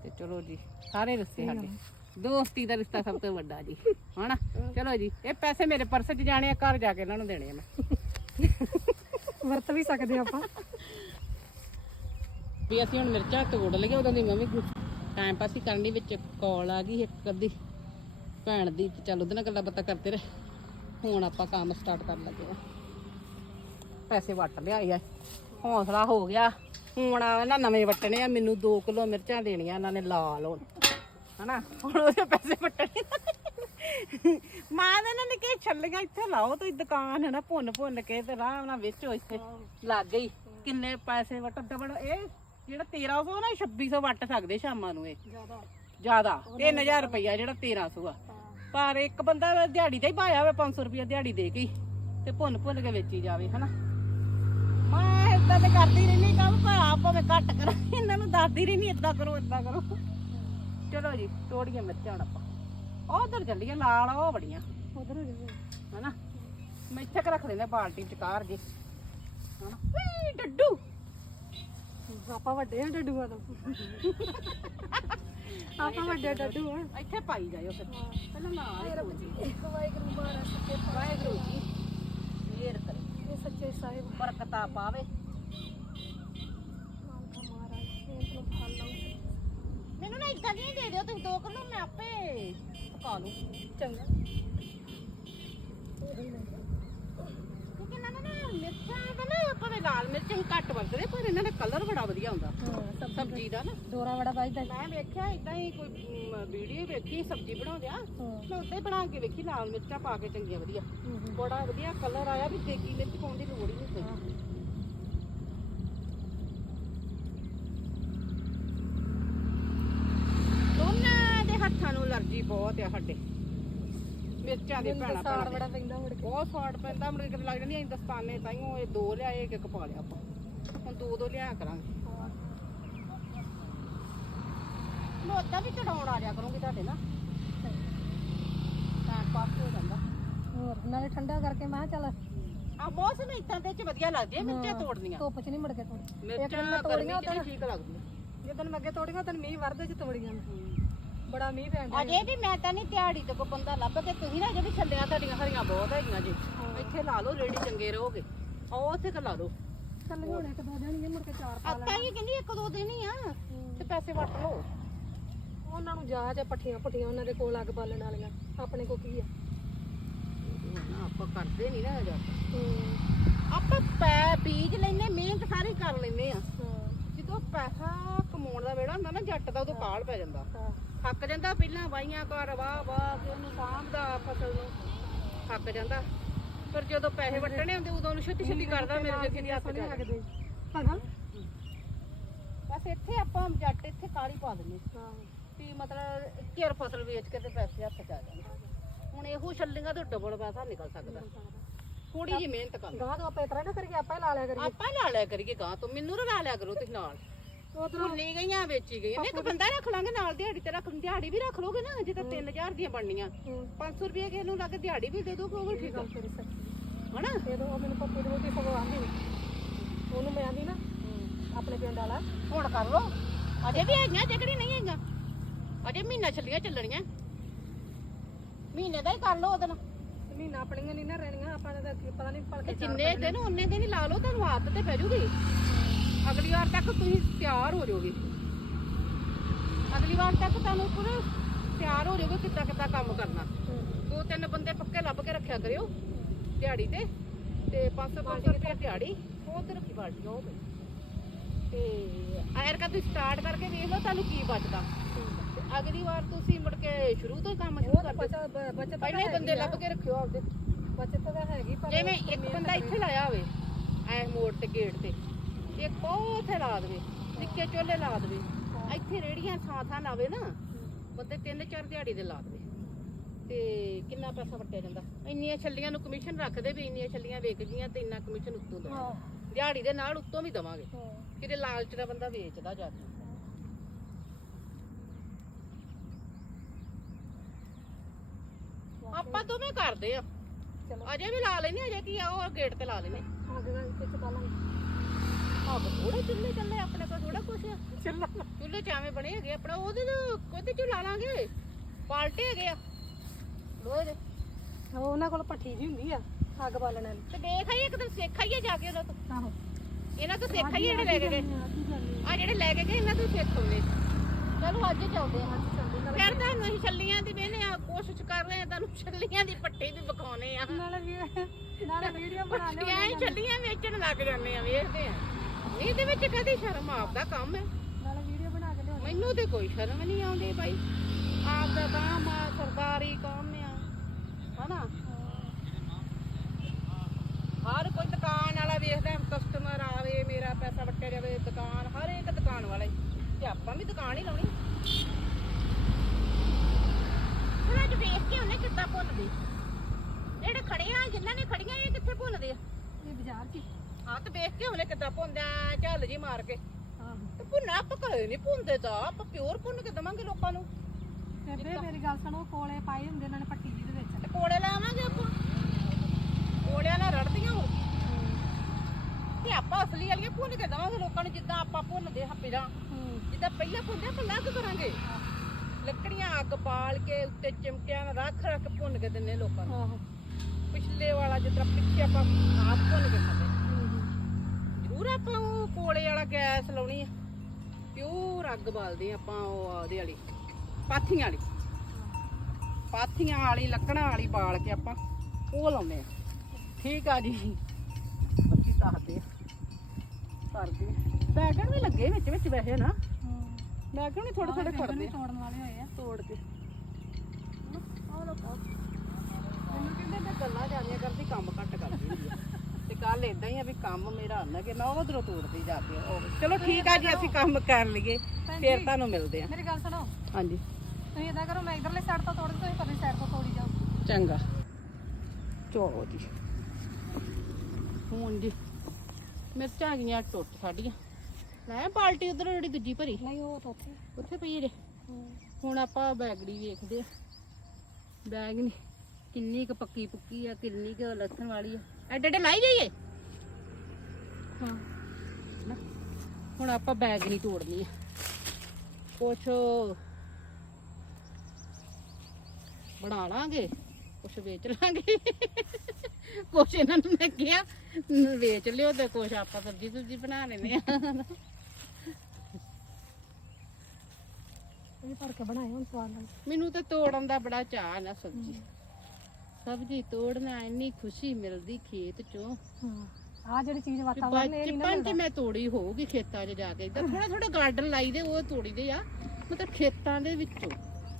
ਤੇ ਚਲੋ ਜੀ ਸਾਰੇ ਰਿਸ਼ਤੇ ਸਾਡੇ। ਦੋਸਤੀ ਦਾ ਰਿਸ਼ਤਾ ਸਭ ਤੋਂ ਵੱਡਾ ਜੀ ਹਨਾ? ਚਲੋ ਜੀ ਇਹ ਪੈਸੇ ਮੇਰੇ ਪਰਸ 'ਚ ਜਾਣੇ ਆ ਘਰ ਜਾ ਕੇ ਇਹਨਾਂ ਨੂੰ ਦੇਣੇ ਆ ਮੈਂ। ਵਰਤ ਵੀ ਸਕਦੇ ਆਪਾਂ। ਵੀ ਅਸੀਂ ਹੁਣ ਮਿਰਚਾਂ ਤੋੜ ਲਈਏ ਉਦੋਂ ਦੀ ਮੈਂ ਵੀ ਟਾਈਮ ਪਾਸ ਹੀ ਕਰਨ ਦੀ ਵਿੱਚ ਕਾਲ ਆ ਗਈ ਇੱਕ ਅੱਧੀ ਭੈਣ ਦੀ ਚੱਲ ਉਹਦੇ ਨਾਲ ਗੱਲਾਂ ਬਾਤਾਂ ਕਰਦੇ ਰਹੇ। ਹੁਣ ਆਪਾਂ ਕੰਮ ਸਟਾਰਟ ਕਰਨ ਲੱਗੇ ਆ। ਪੈਸੇ ਵੱਟ ਲਿਆਈ ਆ। ਹੌਸਲਾ ਹੋ ਗਿਆ। ਹੁਣ ਆ ਨਵੇਂ ਵਟਣੇ ਆ, ਮੈਨੂੰ 2 ਕਿਲੋ ਮਿਰਚਾਂ ਦੇਣੀਆਂ ਇਹਨਾਂ ਨੇ ਲਾਲ ਹੁਣ। ਹਨਾ? ਹੁਣ ਉਹਦੇ ਪੈਸੇ ਵੱਟਣੇ ਮਾਂ ਨੇ ਇਹਨਾਂ ਨੇ ਕਿ ਛੱਲੀਆਂ ਇੱਥੇ ਲਾਓ ਤੁਸੀਂ ਦੁਕਾਨ ਹੈ ਨਾ ਭੁੰਨ ਭੁੰਨ ਕੇ ਤੇ ਆਰਾਮ ਨਾਲ ਵੇਚੋ ਇੱਥੇ। ਲੱਗ ਗਈ। ਕਿੰਨੇ ਪੈਸੇ ਵਟ ਡਬਲ ਇਹ ਜਿਹੜਾ 1300 ਨਾ 2600 ਵੱਟ ਸਕਦੇ ਸ਼ਾਮਾਂ ਨੂੰ ਇਹ। ਜ਼ਿਆਦਾ। ਜ਼ਿਆਦਾ। 3000 ਰੁਪਈਆ ਜਿਹੜਾ 1300 ਆ। ਪਰ ਇੱਕ ਬੰਦਾ ਦਿਹਾੜੀ ਤੇ ਹੀ ਪਾਇਆ ਹੋਵੇ 500 ਰੁਪਈਆ ਦਿਹਾੜੀ ਦੇ ਕੇ ਤੇ ਭੁੰਨ ਭੁੰਨ ਕੇ ਵੇਚੀ ਜਾਵੇ ਹਨਾ। ਮੈਂ ਇਦਾਂ ਤੇ ਕਰਦੀ ਰਹਿੰਦੀ ਕੰਮ ਪਰ ਆਪ ਭਾਵੇਂ ਘੱਟ ਕਰਾਂ ਇਹਨਾਂ ਨੂੰ ਦੱਸਦੀ ਰਹਿੰਦੀ ਇਦਾਂ ਕਰੋ ਇਦਾਂ ਕਰੋ। ਚਲੋ ਜੀ ਤੋੜੀਆਂ ਮਿਰਚਾਂ ਹੁਣ ਆਪਾਂ। ਉਧਰ ਚੱਲੀਏ ਲਾਲ ਉਹ ਬੜੀਆਂ। ਉਧਰ ਹੋ ਜਾਵੇ ਹਨਾ। ਮੈਂ ਇੱਥੇ ਰੱਖ ਲੈਂਦੇ ਬਾਲਟੀ ਚ ਕਾਰ ਜੇ ਹਨਾ। ਈ ਡੱਡੂ! ਆਪਾਂ ਵੱਡੇ ਆ ਡੱਡੂਆਂ ਤੋਂ। ਆਪਾਂ ਵੱਡੇ ਡੱਡੂ ਆ। ਇੱਥੇ ਪਾਈ ਜਾਇਓ ਫਿਰ। ਪਹਿਲਾਂ ਨਾ ਇੱਕ ਵਾਹਿਗੁਰੂ ਮਹਾਰਾਜ ਸੱਚੇ ਵਾਹਿਗੁਰੂ ਜੀ ਮਿਹਰ ਕਰੇ। ਇਹ ਸੱਚੇ ਸਾਹਿਬ। ਬਰਕਤਾਂ ਪਾਵੇ ਮੈਨੂੰ ਨਾ ਇਦਾਂ ਨਹੀਂ ਦੇ ਦਿਓ ਤੁਸੀਂ 2 ਕਿਲੋ ਮੈਂ ਆਪੇ ਪਕਾ ਲੂ ਚੰਗਾ ਕਿਉਂਕਿ ਇਹਨਾਂ ਨੇ ਨਾ ਮਿਰਚਾਂ ਦਾ ਨਾ ਭਾਵੇਂ ਲਾਲ ਮਿਰਚ ਹੀ ਘੱਟ ਵਰਤਦੇ ਪਰ ਇਹਨਾਂ ਦਾ ਕਲਰ ਬੜਾ ਵਧੀਆ ਹੁੰਦਾ। ਹਾਂ ਸਬਜ਼ੀ ਦਾ। ਨਾ। ਡੋਰਾ ਬੜਾ ਵੱਜਦਾ। ਮੈਂ ਵੇਖਿਆ ਇਦਾਂ ਹੀ ਕੋਈ ਵੀਡੀਓ ਵੇਖੀ ਸਬਜ਼ੀ ਬਣਾਉਂਦਿਆ। ਹਾਂ। ਮੈਂ ਉੱਤੇ ਬਣਾ ਕੇ ਵੇਖੀ ਲਾਲ ਮਿਰਚਾਂ ਪਾ ਕੇ ਚੰਗੀਆਂ ਵਧੀਆ। ਬੜਾ ਵਧੀਆ ਕਲਰ ਆਇਆ ਵੀ ਦੇਗੀ ਮਿਰਚ ਪਾਉਣ ਦੀ ਲੋੜ ਹੀ ਨਹੀਂ ਪਈ ਦੋਨਾਂ ਦੇ ਹੱਥਾਂ ਨੂੰ ਅਲਰਜੀ ਬਹੁਤ ਆ ਸਾਡੇ। ਮਿਰਚਾਂ ਦੇ ਭੈਣਾ ਸਾੜ ਭੈਣਾ ਬੜਾ ਪੈਂਦਾ ਮੁੜ ਕੇ। ਬਹੁਤ ਸਾੜ ਪੈਂਦਾ ਮੁੜ ਕੇ ਕਿਤੇ ਲੱਗ ਜਾਂਦੀ ਐਂ ਦਸਤਾਨੇ ਤਾਈਓ ਇਹ ਦੋ ਲਿਆਏ ਇੱਕ ਇੱਕ ਪਾ ਲਿਆ ਆਪਾਂ। ਹੁਣ ਦੋ ਦੋ ਲਿਆ ਕਰਾਂਗੇ। ਲੋਤਾ ਵੀ ਚੜਾਉਣ ਆ ਜਾ ਕਰੂੰਗੀ ਤੁਹਾਡੇ ਨਾਲ। ਟਾਈਮ ਪਾਸ ਹੋ ਜਾਂਦਾ। ਹੋਰ ਨਾਲੇ ਠੰਡਾ ਕਰਕੇ ਮੈਂ ਕਿਹਾ ਚੱਲ ਆ ਮੌਸਮ ਇਦਾਂ ਦੇ ਚ ਵਧੀਆ ਲੱਗਦੀ ਮਿਰਚਾਂ ਤੋੜਨੀਆਂ। ਧੁੱਪ ਚ ਨਹੀਂ ਮੁੜ ਕੇ ਤੋੜ ਮਿਰਚਾਂ ਮੈਂ ਤੋੜੀਆਂ ਤੋੜਨੀਆਂ ਠੀਕ ਲੱਗਦੀਆਂ ਜਦੋਂ ਮੈਂ ਅੱਗੇ ਤੋੜੀਆਂ ਤਾਂ ਮੀਂਹ ਵਰਦੇ ਚ ਤੋੜੀਆਂ। ਬੜਾ ਮੀਂਹ ਪੈਂਦਾ ਅਜੇ ਵੀ ਮੈਂ ਤਾਂ ਨਹੀਂ ਦਿਹਾੜੀ ਤੇ ਕੋਈ ਬੰਦਾ ਲੱਭ ਕੇ ਤੁਸੀਂ ਨਾ ਜਿਹੜੀ ਛੱਲਿਆਂ ਤੁਹਾਡੀਆਂ ਹਰੀਆਂ ਬਹੁਤ ਹੈਗੀਆਂ ਜੀ। ਇੱਥੇ ਲਾ ਲਓ ਰੇੜੀ ਚੰਗੇ ਰਹੋਗੇ। ਆਓ ਉੱਥੇ ਕ ਲਾ ਲਓ। ਚੱਲ ਹੁਣ ਇੱਕ ਦੋ ਦਿਨ ਹੀ ਮੁੜ ਕੇ ਚਾਰ ਪਾ ਅੱਤਾ ਹੀ ਕਹਿੰਦੀ ਇੱਕ ਦੋ ਦਿਨ ਹੀ ਆ ਤੇ ਪੈਸੇ ਵੱਟ ਲਓ। ਉਹਨਾਂ ਨੂੰ ਜਾ ਜਾਂ ਪੱਠੀਆਂ ਪੁੱਠੀਆਂ ਉਹਨਾਂ ਦੇ ਕੋਲ ਅੱਗ ਬਾਲਣ ਵਾਲੀਆਂ ਆਪਣੇ ਕੋ ਕੀ ਆ? ਨਾ ਆਪਾਂ ਕਰਦੇ ਨਹੀਂ ਨਾ ਜਾ ਹੂੰ। ਆਪਾਂ ਪੈ ਬੀਜ ਲੈਨੇ ਮਿਹਨਤ ਸਾਰੀ ਕਰ ਲੈਨੇ ਆ। ਜਦੋਂ ਪੈਸਾ ਕਮਾਉਣ ਦਾ ਵੇੜਾ ਹੁੰਦਾ ਨਾ ਜੱਟ ਦਾ ਉਦੋਂ ਕਾਲ ਪੈ ਜਾਂਦਾ। ਥੱਕ ਜਾਂਦਾ ਪਹਿਲਾਂ ਵਾਈਆਂ ਘਰ ਵਾਹ ਵਾਹ ਕੇ ਉਹਨੂੰ ਸਾਂਭਦਾ ਫਸਲ ਨੂੰ। ਥੱਕ ਜਾਂਦਾ। ਪਰ ਜਦੋਂ ਪੈਸੇ ਵੱਟਣੇ ਹੁੰਦੇ ਉਦੋਂ ਉਹਨੂੰ ਛੇਤੀ ਛੇਤੀ ਕਰਦਾ ਮੇਰੇ ਜੱਗੀ ਦੀ ਹੱਥ ਜਾ ਲੱਗਦੇ। ਹਨਾ ਬਸ ਇੱਥੇ ਆਪਾਂ ਜੱਟ ਇੱਥੇ ਕਾਲੀ ਪਾ ਦਿੰਨੇ ਹਾਂ। ਵੀ ਮਤਲਬ ਘੇਰ ਫਸਲ ਵੇਚ ਕੇ ਤੇ ਪੈਸੇ ਹੱਥ ਚ ਆ ਜਾਂਦੇ। ਹੁਣ ਇਹੋ ਛੱਲੀਆਂ ਤੋਂ ਡਬਲ ਪੈਸਾ ਨਿਕਲ ਸਕਦਾ। ਥੋੜੀ ਜਿਹੀ ਮਿਹਨਤ ਕਰ। ਗਾਂ ਤੋਂ ਆਪਾਂ ਇਤਰਾ ਨਾ ਕਰੀਏ ਆਪਾਂ ਹੀ ਲਾ ਲਿਆ ਕਰੀਏ। ਆਪਾਂ ਲਾ ਲਿਆ ਕਰੀਏ ਗਾਂ ਤੋਂ। ਮੈਨੂੰ ਨਾ ਲਾ ਲਿਆ ਕਰੋ ਤੁਸੀਂ ਨਾਲ। ਉਧਰੋਂ ਭੁੱਲੀ ਗਈਆਂ ਵੇਚੀ ਗਈਆਂ। ਇੱਕ ਬੰਦਾ ਰੱਖ ਲਾਂਗੇ ਨਾਲ ਦਿਹਾੜੀ ਤੇ ਰੱਖ ਦਿਹਾੜੀ ਵੀ ਰੱਖ ਲੋਗੇ ਨਾ ਜੇ ਤਾਂ 3000 ਦੀਆਂ ਬਣਨੀਆਂ। 500 ਰੁਪਏ ਕਿਸੇ ਨੂੰ ਲੱਗ ਦਿਹਾੜੀ ਵੀ ਦੇ ਦੋ ਕੋਈ ਠੀਕ ਆ। ਹਨਾ? ਤੇ ਉਹ ਮੈਨੂੰ ਪੱਪੂ ਦੀ ਰੋਟੀ ਸਗੋਂ ਆਂਦੀ ਉਹਨੂੰ ਮੈਂ ਆਂਦੀ ਨਾ ਆਪਣੇ ਪਿੰਡ ਵਾਲਾ ਹੁਣ ਕਰ ਲੋ ਅਜੇ ਵੀ ਹੈਗੀਆਂ ਜੇ ਕਿਹੜੀ ਨਹੀਂ ਹੈਗੀਆਂ? ਅਜੇ ਮਹੀਨਾ ਚੱਲੀਆਂ ਚੱਲਣੀਆਂ। ਮਹੀਨੇ ਦਾ ਹੀ ਕਰ ਲੋ ਉਹਦੇ ਨਾਲ ਮਹੀਨਾ ਆਪਣੀਆਂ ਨਹੀਂ ਨਾ ਰਹਿਣੀਆਂ ਆਪਾਂ ਨੇ ਤਾਂ ਪਤਾ ਨਹੀਂ ਭਲਕੇ ਤੇ ਜਿੰਨੇ ਦਿਨ ਉਹਨੇ ਦਿਨ ਹੀ ਲਾ ਲਓ ਤੁਹਾਨੂੰ ਆਦਤ ਤੇ ਪੈ ਜੂਗੀ। ਅਗਲੀ ਵਾਰ ਤੱਕ ਤੁਸੀਂ ਤਿਆਰ ਹੋ ਜਾਓਗੇ। ਅਗਲੀ ਵਾਰ ਤੱਕ ਤੁਹਾਨੂੰ ਪੂਰੇ ਤਿਆਰ ਹੋ ਜਾਓਗੇ ਕਿੱਦਾਂ ਕਿੱਦਾਂ ਕੰਮ ਕਰਨਾ। ਦੋ ਤਿੰਨ ਬੰਦੇ ਪੱਕੇ ਲੱਭ ਕੇ ਰੱਖਿਆ ਕਰਿਓ ਦਿਹਾੜੀ ਤੇ। ਤੇ 500 500 ਰੁਪਏ ਦਿਹਾੜੀ। ਉਹ ਤੇ ਰੱਖੀ ਬਾਲਟੀ ਉਹ ਪਈ ਤੇ ਆਇਰ ਕਾ ਤੁਸੀਂ ਸਟਾਰਟ ਕਰਕੇ ਵੇਖ ਲਓ ਤੁਹਾਨੂੰ ਕੀ ਬਚਦਾ। ਤੇ ਅਗਲੀ ਵਾਰ ਤੁਸੀਂ ਮੁੜ ਕੇ ਸ਼ੁਰੂ ਤੋਂ ਹੀ ਕੰਮ ਸ਼ੁਰੂ ਕਰ ਦਿਓ। ਪਹਿਲੇ ਬੰਦੇ ਲੱਭ ਕੇ ਰੱਖਿਓ ਆਪਦੇ। ਬਚਤ ਤਾਂ ਹੈਗੀ ਪਰ ਜਿਵੇਂ ਇੱਕ ਬੰਦਾ ਇੱਥੇ ਲਾਇਆ ਹੋਵੇ ਐ ਮੋੜ ਤੇ ਗੇਟ ਤੇ। ਇੱਕ ਉਹ ਉੱਥੇ ਲਾ ਦੇਵੇ ਨਿੱਕੇ ਚੋਲੇ ਲਾ ਦੇਵੇ। ਇੱਥੇ ਰੇੜੀਆਂ ਥਾਂ ਥਾਂ ਲਾਵੇ ਨਾ ਬੰਦੇ ਤਿੰਨ ਚਾਰ ਦਿਹਾੜੀ ਦੇ ਲਾ ਦੇਵੇ। ਤੇ ਕਿੰਨਾ ਪੈਸਾ ਵਟਿਆ ਜਾਂਦਾ? ਇੰਨੀਆਂ ਛੱਲੀਆਂ ਨੂੰ ਕਮਿਸ਼ਨ ਰੱਖਦੇ ਵੀ ਇੰਨੀਆਂ ਛੱਲੀਆਂ ਵਿਕ ਗਈਆਂ ਤੇ ਇੰਨਾ ਕਮਿਸ਼ਨ ਉੱਤੋਂ ਦਵਾਂਗੇ ਦਿਹਾੜੀ ਦੇ ਨਾਲ ਉੱਤੋਂ ਵੀ ਦਵਾਂਗੇ। ਕਿਤੇ ਲਾਲਚ ਦਾ ਬੰਦਾ ਵੇਚਦਾ ਜਾ ਕੇ। ਆਪਾਂ ਦੋਵੇਂ ਕਰਦੇ ਆ। ਅਜੇ ਵੀ ਲਾ ਲੈਨੇ ਅਜੇ ਕੀ ਆ ਉਹ ਗੇਟ ਤੇ ਲਾ ਲੈਨੇ ਅੱਗੇ ਦਾ ਪਿੱਛੇ ਪਾ ਲਾਂਗੇ। ਆਪ ਥੋੜੇ ਚੁੱਲ੍ਹੇ ਚੱਲੇ ਆਪਣੇ ਕੋਲ ਥੋੜਾ ਕੁਛ। ਆ ਚੱਲ ਚੁੱਲ੍ਹੇ ਚਾਵੇਂ ਬਣੇ ਹੈਗੇ ਆਪਣਾ ਉਹਦੇ ਤੋਂ ਉਹਦੇ ਚ ਲਾ ਲਾਂਗੇ। ਪਾਲਟੇ ਹੈਗੇ ਆ। ਲੋਹੇ ਦੇ ਉਹਨਾਂ ਕੋਲ ਪੱਠੀ ਜੀ ਹੁੰਦੀ ਆ ਅੱਗ ਬਾਲਣ ਵਾਲੀ। ਤੇ ਦੇਖ ਆਈ ਇੱਕ ਦਿਨ ਸਿੱਖ ਆਈਏ ਜਾ ਕੇ ਉਹਨਾਂ ਤੋਂ। ਆਹੋ। ਇਹਨਾਂ ਤੋਂ ਸਿੱਖ ਆਈਏ ਜਿਹੜੇ ਲੈ ਕੇ ਗਏ। ਆ ਜਿਹੜੇ ਲੈ ਕੇ ਗਏ ਇਹਨਾਂ ਤੋਂ ਸਿੱਖ ਹੁੰਦੇ। ਚਲੋ ਅੱਜ ਚੱਲਦੇ ਆ ਚੱਲਦੀ ਨਾਲ ਫਿਰ ਤੁਹਾਨੂੰ ਅਸੀਂ ਛੱਲੀਆਂ ਦੀ ਵੇਨੇ ਆ ਕੋਸ਼ਿਸ਼ ਕਰ ਰਹੇ ਆ ਤੁਹਾਨੂੰ ਛੱਲੀਆਂ ਦੀ ਪੱਟੀ ਵੀ ਵਿਖਾਉਣੇ ਆ। ਨਾਲੇ ਵੀ ਨਾਲੇ ਵੀਡੀਓ ਬਣਾ ਲਿਓ ਹੀ ਛੱਲੀਆਂ ਵੇਚਣ ਲੱਗ ਜਾਂਦੇ ਆ ਵੇਖਦੇ ਆ। ਇਹਦੇ ਵਿੱਚ ਕਦੀ ਸ਼ਰਮ? ਆਪਦਾ ਕੰਮ ਹੈ। ਨਾਲੇ ਵੀਡੀਓ ਬਣਾ ਕੇ ਲਿਓ ਮੈਨੂੰ ਤੇ ਕੋਈ ਸ਼ਰਮ ਨਹੀਂ ਆਉਂਦੀ ਭਾਈ ਆਪ ਦਾ ਕੰਮ ਆ ਸਰਕਾਰੀ ਕੰਮ ਆ। ਹਨਾ? ਹਰ ਕੋਈ ਦੁਕਾਨ ਵਾਲਾ ਵੇਖਦਾ ਕਸਟਮਰ ਆਵੇ ਮੇਰਾ ਪੈਸਾ ਵੱਟਿਆ ਜਾਵੇ ਦੁਕਾਨ ਹਰ ਇੱਕ ਦੁਕਾਨ ਵਾਲਾ ਹੀ। ਤੇ ਆਪਾਂ ਵੀ ਦੁਕਾਨ ਹੀ ਲਾਉਣੀ। ਹੁਣ ਅੱਜ ਵੇਖ ਕੇ ਉਹਨੇ ਕਿੱਦਾਂ ਭੁੱਲਦੇ। ਜਿਹੜੇ ਖੜੇ ਆ ਜਿਨ੍ਹਾਂ ਨੇ ਖੜੀਆਂ ਇਹ ਕਿੱਥੇ ਭੁੱਲਦੇ ਆ? ਇਹ ਬਾਜ਼ਾਰ ਚ ਹਾਂ ਤੇ ਵੇਖ ਕੇ ਉਹਨੇ ਕਿੱਦਾਂ ਭੁੰਦਾ ਝੱਲ ਜੀ ਮਾਰ ਕੇ। ਆਹੋ। ਤੇ ਭੁੰਨਾ ਘਰੇ ਨਹੀਂ ਭੁੰਦੇ ਤਾਂ ਆਪਾਂ ਪਿਓਰ ਭੁੰਨ ਕੇ ਦਵਾਂਗੇ ਲੋਕਾਂ ਨੂੰ। ਬੇਬੇ ਮੇਰੀ ਗੱਲ ਸੁਣੋ ਕੋਲੇ ਪਾਏ ਹੁੰਦੇ ਇਹਨਾਂ ਨੇ ਪੱਟੀ ਜੀ ਦੇ ਵਿੱਚ। ਤੇ ਕੋਲੇ ਲਾਵਾਂਗੇ ਆਪਾਂ। ਕੋਲਿਆਂ ਨਾਲ ਰੜਦੀਆਂ ਹੋਰ ਕੀ। ਤੇ ਆਪਾਂ ਅਸਲੀ ਵਾਲੀਆਂ ਭੁੰਨ ਕੇ ਦਵਾਂਗੇ ਲੋਕਾਂ ਨੂੰ ਜਿੱਦਾਂ ਆਪਾਂ ਭੁੰਨਦੇ ਹਾਂ ਪਿਲਾਂ ਹੂੰ। ਜਿੱਦਾਂ ਪਹਿਲਾਂ ਭੁੰਨਦੇ ਆਪਾਂ ਲੱਗ ਕਰਾਂਗੇ। ਲੱਕੜੀਆਂ ਅੱਗ ਬਾਲ ਕੇ ਉੱਤੇ ਚਿਮਟਿਆਂ ਨਾਲ ਰੱਖ ਰੱਖ ਭੁੰਨ ਕੇ ਦਿੰਨੇ ਲੋਕਾਂ ਨੂੰ। ਆਹੋ। ਪਿਛਲੇ ਵਾਲਾ ਜਿੱਦਾਂ ਪਿੱਛੇ ਆਪਾਂ ਆਪ ਭੁੰਨ ਕੇ ਖਾਂਦੇ ਜ਼ਰੂਰ ਆਪਾਂ ਉਹ ਕੋਲੇ ਵਾਲਾ ਗੈਸ ਲਾਉਣੀ ਆ। ਪਿਓਰ ਅੱਗ ਬਾਲਦੇ ਆਪਾਂ ਉਹ ਉਹਦੇ ਵਾਲੀ। ਪਾਥੀਆਂ ਵਾਲੀ। ਪਾਥੀਆਂ ਵਾਲੀ ਲੱਕੜਾਂ ਵਾਲੀ ਬਾਲ ਕੇ ਆਪਾਂ ਉਹ ਲਾਉਂਦੇ ਆ। ਠੀਕ ਆ ਜੀ। ਬੱਤੀ ਦੱਸਦੇ ਆ। ਕਰਦੇ। ਬੈਗਣ ਵੀ ਲੱਗੇ ਵਿੱਚ ਵਿੱਚ ਵੈਸੇ ਨਾ। ਬੈਗਣ ਵੀ ਥੋੜੇ ਥੋੜੇ ਖੜਦੇ ਆ। ਤੋੜਨ ਵਾਲੇ ਹੋਏ ਆ। ਤੋੜ ਕੇ। ਆਹ ਲੋ ਮੈਨੂੰ ਕਹਿੰਦੇ ਮੈਂ ਗੱਲਾਂ ਜਾਣੀਆਂ ਕਰਦੀ ਕੰਮ ਘੱਟ ਕਰਦੀ ਹੁੰਦੀ ਆ। ਗੱਲ ਇਦਾਂ ਹੀ ਆ ਵੀ ਕੰਮ ਮੇਰਾ ਨਾ ਕਿ ਮੈਂ ਉਧਰੋਂ ਤੋੜਦੀ ਆ। ਉਹ ਚਲੋ ਠੀਕ ਆ ਜੀ ਅਸੀਂ ਕੰਮ ਕਰ ਲਈਏ। ਫੇਰ ਤੁਹਾਨੂੰ ਮਿਲਦੇ ਆ। ਮੇਰੀ ਗੱਲ ਸੁਣੋ। ਹਾਂਜੀ। ਤੁਸੀਂ ਇਦਾਂ ਕਰੋ ਮੈਂ ਇਧਰਲੇ ਸਾਈਡ ਤੋਂ ਤੋੜ ਤੁਸੀਂ ਪਰਲੀ ਸਾਈਡ ਤੋਂ ਤੋੜੀ ਜਾਓ। ਚੰਗਾ। ਚਲੋ ਜੀ। ਹੁਣ ਜੀ ਮਿਰਚਾਂ ਗਈਆਂ ਟੁੱਟ ਸਾਡੀਆਂ। ਲੈ ਬਾਲਟੀ ਉਧਰ ਜਿਹੜੀ ਦੂਜੀ ਭਰੀ। ਨਹੀਂ ਉਹ ਤਾਂ ਉੱਥੇ। ਉੱਥੇ ਪਈ ਜੇ ਹੁਣ ਆਪਾਂ ਬੈਗੜੀ ਵੇਖਦੇ ਆ। ਬੈਗਣੀ ਕਿੰਨੀ ਕੁ ਪੱਕੀ ਪੁੱਕੀ ਆ ਕਿੰਨੀ ਕੁ ਲੱਸਣ ਵਾਲੀ ਆ। ਐਡੇ ਐਡੇ ਲਾਈ ਜਾਈਏ? ਹਾਂ। ਨਾ। ਹੁਣ ਆਪਾਂ ਬੈਗਣੀ ਤੋੜਨੀ ਆ। ਕੁਛ ਬਣਾ ਲਾਂਗੇ ਕੁਛ ਵੇਚ ਲਾਂਗੇ। ਕੁਛ ਇਹਨਾਂ ਨੂੰ ਮੈਂ ਕਿਹਾ ਨ- ਵੇਚ ਲਿਓ ਤੇ ਕੁਛ ਆਪਾਂ ਸਬਜ਼ੀ ਸੁਬਜ਼ੀ ਬਣਾ ਲੈਨੇ ਆ। ਇਹ ਭਰ ਕੇ ਬਣਾਏ ਹੁਣ ਸਵਾਦ ਨਾਲ। ਮੈਨੂੰ ਤਾਂ ਤੋੜਨ ਦਾ ਬੜਾ ਚਾਅ ਨਾ ਸਬਜ਼ੀ। ਸਬਜ਼ੀ ਤੋੜਨਾ ਇੰਨੀ ਖੁਸ਼ੀ ਮਿਲਦੀ ਖੇਤ ਚੋਂ। ਆ ਜਿਹੜੀ ਚੀਜ਼ ਵਾਤਾਵਰਨ ਇਹ ਨਹੀਂ ਨਾ 'ਚ ਮੈਂ ਤੋੜੀ ਹੋਊਗੀ ਖੇਤਾਂ 'ਚ ਜਾ ਕੇ। ਇਦਾਂ ਥੋੜਾ ਥੋੜਾ ਗਾਰਡਨ ਲਾਈ ਦੇ ਉਹ ਤੋੜੀ ਦੇ ਆ। ਮਤਲਬ ਖੇਤਾਂ ਦੇ ਵਿੱਚੋਂ।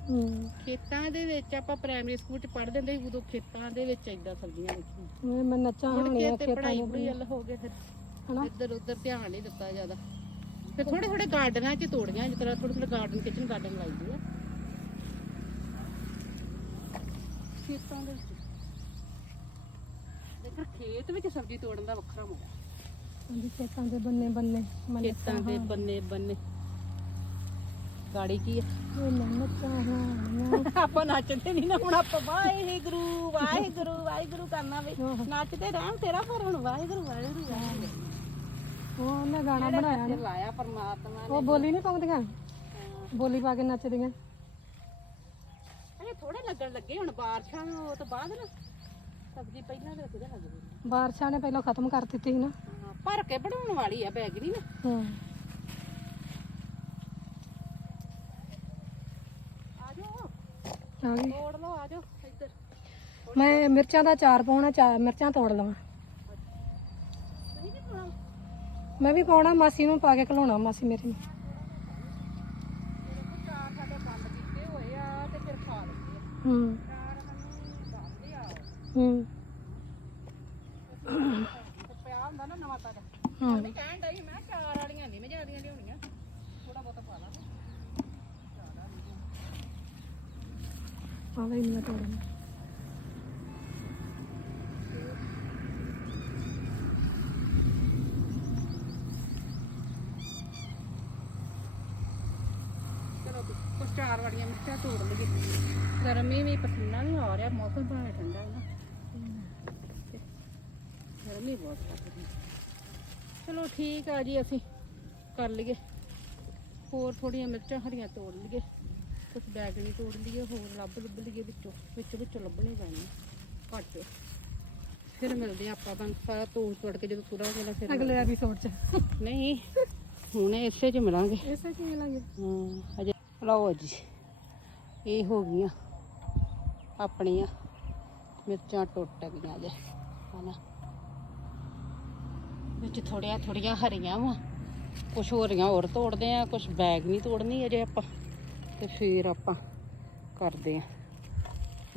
ਹੂੰ। ਖੇਤਾਂ ਦੇ ਵਿੱਚ ਆਪਾਂ ਪ੍ਰਾਇਮਰੀ ਸਕੂਲ 'ਚ ਪੜ੍ਹਦੇ ਹੁੰਦੇ ਸੀ ਉਦੋਂ ਖੇਤਾਂ ਦੇ ਵਿੱਚ ਇਦਾਂ ਸਬਜ਼ੀਆਂ ਲਿਖੀਆਂ ਮੈਂ ਨੱਚਾਂ ਕੇ ਹੋਣੀਆਂ ਤੇ ਖੇਤਾਂ ਪੜ੍ਹਾਈ ਵੱਲ ਹੋ ਗਏ ਫਿਰ। ਹਨਾ? ਇੱਧਰ ਉੱਧਰ ਧਿਆਨ ਨਹੀਂ ਦਿੱਤਾ ਜ਼ਿਆਦਾ। ਫਿਰ ਥੋੜੇ ਥੋੜੇ ਗਾਰਡਨਾਂ 'ਚ ਤੋੜੀਆਂ ਜਿਸ ਤਰ੍ਹਾਂ ਥੋੜੇ ਥੋੜੇ ਗਾਰਡਨ ਕਿਚਨ ਗਾਰਡਨ ਲਾਈ ਦੀ ਆ। ਖੇਤਾਂ ਦੇ ਖੇਤ ਵਿੱਚ ਸਬਜ਼ੀ ਤੋੜਨ ਦਾ ਵੱਖਰਾ ਮਜ਼ਾ ਹਾਂਜੀ ਖੇਤਾਂ ਦੇ ਬੰਨੇ ਬੰਨੇ ਖੇਤਾਂ ਦੇ ਬੰਨੇ ਬੰਨੇ। ਗਾੜੀ ਕੀ ਹਾਂ ਆਪਾਂ ਨੱਚਦੇ ਨਹੀਂ ਨਾ ਹੁਣ ਆਪਾਂ ਵਾਹਿਗੁਰੂ ਵਾਹਿਗੁਰੂ ਵਾਹਿਗੁਰੂ ਕਰਨਾ ਵੇ। ਨੱਚਦੇ ਰਹਿਣ ਤੇਰਾ ਪਰ ਹੁਣ ਵਾਹਿਗੁਰੂ ਵਾਹਿਗੁਰੂ ਵਾਹਿਗੁਰੂ। ਉਹ ਉਹਨੇ ਗਾਣਾ ਬਣਾਇਆ ਤੇ ਲਾਇਆ ਪਰਮਾਤਮਾ ਉਹ ਬੋਲੀ ਨਹੀਂ ਪਾਉਂਦੀਆਂ? ਬੋਲੀ ਪਾ ਕੇ ਨੱਚਦੀਆਂ? ਅਜੇ ਥੋੜੇ ਲੱਗਣ ਲੱਗੇ ਹੁਣ ਬਾਰਿਸ਼ਾਂ ਨੂੰ ਤੋਂ ਬਾਅਦ ਨਾ। ਸਬਜ਼ੀ ਪਹਿਲਾਂ ਤੇ ਕਿਹਦੇ ਲੱਗ ਗਈ ਬਾਰਿਸ਼ਾਂ ਨੇ ਪਹਿਲਾਂ ਖਤਮ ਕਰ ਦਿੱਤੀ ਸੀ ਨਾ। ਭਰ ਕੇ ਬਣਾਉਣ ਵਾਲੀ ਆ ਬੈਗ ਨਹੀਂ ਨਾ। ਹਾਂ। ਆ ਗਈ। ਤੋੜ ਲਓ ਆ ਜਾਓ ਇੱਧਰ। ਮੈਂ ਮਿਰਚਾਂ ਦਾ ਚਾਰ ਪਾਉਣਾ ਚਾਰ ਮਿਰਚਾਂ ਤੋੜ ਲਵਾਂ। ਤੁਸੀਂ ਨਹੀਂ ਪਾਉਣਾ ਮੈਂ ਵੀ ਪਾਉਣਾ ਮਾਸੀ ਨੂੰ ਪਾ ਕੇ ਖਲਾਉਣਾ ਮਾਸੀ ਮੇਰੀ ਨੂੰ। ਚਾਰ ਸਾਡੇ ਬੰਦ ਕੀਤੇ ਹੋਏ ਆ ਤੇ ਫਿਰ ਖਾ ਲੈਂਦੇ ਆ। ਹੂੰ। ਚਾਰ ਆ ਹੂੰ ਤੇ ਪਿਆ ਹੁੰਦਾ ਨਾ ਨਵਾਂ ਤਾਜ਼ਾ ਹਾਂ ਨਹੀਂ ਕਹਿਣ ਡਈ ਮੈਂ ਚਾਰ ਵਾਲੀਆਂ ਨਹੀਂ ਮੈਂ ਜਿਆਦੀਆਂ ਲਿਆਉਣੀਆਂ ਥੋੜਾ ਬਹੁਤਾ ਪਾ ਲਾ ਆ ਲੈ ਇੰਨੀਆਂ ਚਲੋ ਕੁਛ ਚਾਰ ਵਾਲੀਆਂ ਮਿਰਚਾਂ ਤੋੜ ਲਈਏ। ਗਰਮੀ ਵੀ ਪਸੀਨਾ ਵੀ ਆ ਰਿਹਾ, ਮੌਸਮ ਭਾਵੇਂ ਠੰਡਾ ਹੈ ਨਾ। ਗਰਮੀ ਬਹੁਤ ਲੱਗਦੀ ਚਲੋ ਠੀਕ ਆ ਜੀ, ਅਸੀਂ ਕਰ ਲਈਏ। ਹੋਰ ਥੋੜੀਆਂ ਮਿਰਚਾਂ ਹਰੀਆਂ ਤੋੜ ਲਈਏ। ਕੁਛ ਬੈਗਣੀ ਤੋੜ ਲਈਏ ਹੋਰ ਲੱਭ ਲੱਭ ਲਈਏ ਵਿੱਚੋਂ ਵਿੱਚ ਵਿੱਚੋਂ ਲੱਭਣੇ ਪੈਣੇ ਘੱਟ। ਫਿਰ ਮਿਲਦੇ ਆ ਆਪਾਂ ਸਾਰਾ ਤੋੜ ਤੋੜ ਕੇ ਜਦੋਂ ਪੂਰਾ ਹੋ ਗਿਆ ਫਿਰ ਅਗਲੇ ਐਪੀਸੋਡ ਚ। ਨਹੀਂ ਹੁਣ ਇਸੇ ਚ ਮਿਲਾਂਗੇ। ਇਸੇ ਚ ਮਿਲਾਂਗੇ। ਹਾਂ ਅਜੇ ਲਓ ਜੀ ਇਹ ਹੋ ਗਈਆਂ ਆਪਣੀਆਂ ਮਿਰਚਾਂ ਟੁੱਟ ਗਈਆਂ ਜੇ ਹਨਾ। ਵਿੱਚ ਥੋੜੀਆਂ ਥੋੜੀਆਂ ਹਰੀਆਂ ਵਾ ਕੁਝ ਹੋਰੀਆਂ ਹੋਰ ਤੋੜਦੇ ਆ ਕੁਝ ਬੈਗ ਨਹੀਂ ਤੋੜਨੀ ਅਜੇ ਆਪਾਂ। ਤੇ ਫਿਰ ਆਪਾਂ ਕਰਦੇ ਆ।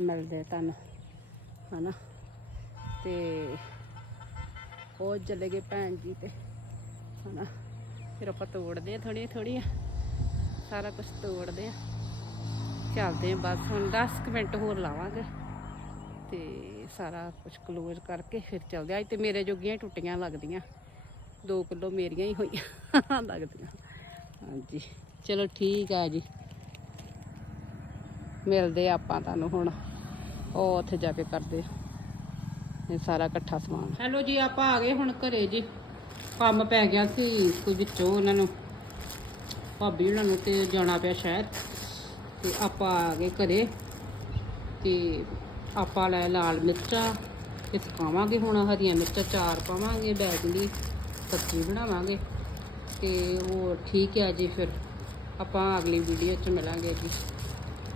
ਮਿਲਦੇ ਆ ਤੁਹਾਨੂੰ, ਹਨਾ? ਤੇ ਉਹ ਚਲੇ ਗਏ ਭੈਣ ਜੀ ਤੇ, ਹਨਾ? ਫਿਰ ਆਪਾਂ ਤੋੜਦੇ ਆ ਥੋੜੀਆਂ ਥੋੜੀਆਂ ਸਾਰਾ ਕੁਝ ਤੋੜਦੇ ਆ। ਚੱਲਦੇ ਆ ਬਸ, ਹੁਣ 10 ਕੁ ਮਿੰਟ ਹੋਰ ਲਾਵਾਂਗੇ। ਤੇ ਸਾਰਾ ਕੁਝ ਕਲੋਜ਼ ਕਰਕੇ ਫਿਰ ਚੱਲਦੇ ਆ। ਅੱਜ ਤੇ ਮੇਰੇ ਜੋਗੀਆਂ ਹੀ ਟੁੱਟੀਆਂ ਲੱਗਦੀਆਂ। 2 ਕਿਲੋ ਮੇਰੀਆਂ ਹੀ ਹੋਈਆਂ, ਲੱਗਦੀਆਂ। ਹਾਂਜੀ। ਚਲੋ ਠੀਕ ਆ ਜੀ। ਮਿਲਦੇ ਆਪਾਂ ਤੁਹਾਨੂੰ ਹੁਣ। ਉਹ ਉੱਥੇ ਜਾ ਕੇ ਕਰਦੇ ਇਹ ਸਾਰਾ ਇਕੱਠਾ ਸਮਾਨ। ਹੈਲੋ ਜੀ, ਆਪਾਂ ਆ ਗਏ ਹੁਣ ਘਰੇ ਜੀ। ਕੰਮ ਪੈ ਗਿਆ ਸੀ ਕੋਈ ਵਿੱਚੋਂ ਉਹਨਾਂ ਨੂੰ। ਭਾਬੀ ਉਹਨਾਂ ਨੂੰ ਤੇ ਜਾਣਾ ਪਿਆ ਸ਼ਹਿਰ। ਤੇ ਆਪਾਂ ਆ ਗਏ ਘਰੇ। ਤੇ ਆਪਾਂ ਲੈ ਲਾਲ ਮਿਰਚਾਂ ਤੇ ਸੁਕਾਵਾਂਗੇ ਹੁਣ, ਹਰੀਆਂ ਮਿਰਚਾਂ ਚਾਰ ਪਾਵਾਂਗੇ ਬੈਗਲੀ ਸਬਜ਼ੀ ਬਣਾਵਾਂਗੇ। ਤੇ ਉਹ ਠੀਕ ਹੈ ਜੀ ਫਿਰ। ਆਪਾਂ ਅਗਲੀ ਵੀਡੀਓ 'ਚ ਮਿਲਾਂਗੇ ਜੀ।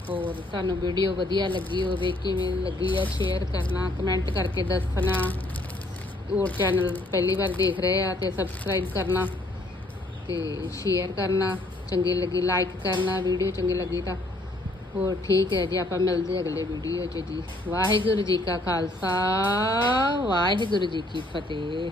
ਹੋਰ ਤੁਹਾਨੂੰ ਵੀਡੀਓ ਵਧੀਆ ਲੱਗੀ ਹੋਵੇ, ਕਿਵੇਂ ਲੱਗੀ ਆ ਸ਼ੇਅਰ ਕਰਨਾ ਕਮੈਂਟ ਕਰਕੇ ਦੱਸਣਾ। ਹੋਰ ਚੈਨਲ ਪਹਿਲੀ ਵਾਰ ਦੇਖ ਰਹੇ ਆ ਤੇ ਸਬਸਕ੍ਰਾਈਬ ਕਰਨਾ ਤੇ ਸ਼ੇਅਰ ਕਰਨਾ, ਚੰਗੀ ਲੱਗੀ ਲਾਈਕ ਕਰਨਾ ਵੀਡੀਓ ਚੰਗੀ ਲੱਗੀ ਤਾਂ ਹੋਰ ਠੀਕ ਹੈ ਜੀ, ਆਪਾਂ ਮਿਲਦੇ ਅਗਲੇ ਵੀਡੀਓ 'ਚ ਜੀ। ਵਾਹਿਗੁਰੂ ਜੀ ਕਾ ਖਾਲਸਾ, ਵਾਹਿਗੁਰੂ ਜੀ ਕੀ ਫਤਿਹ।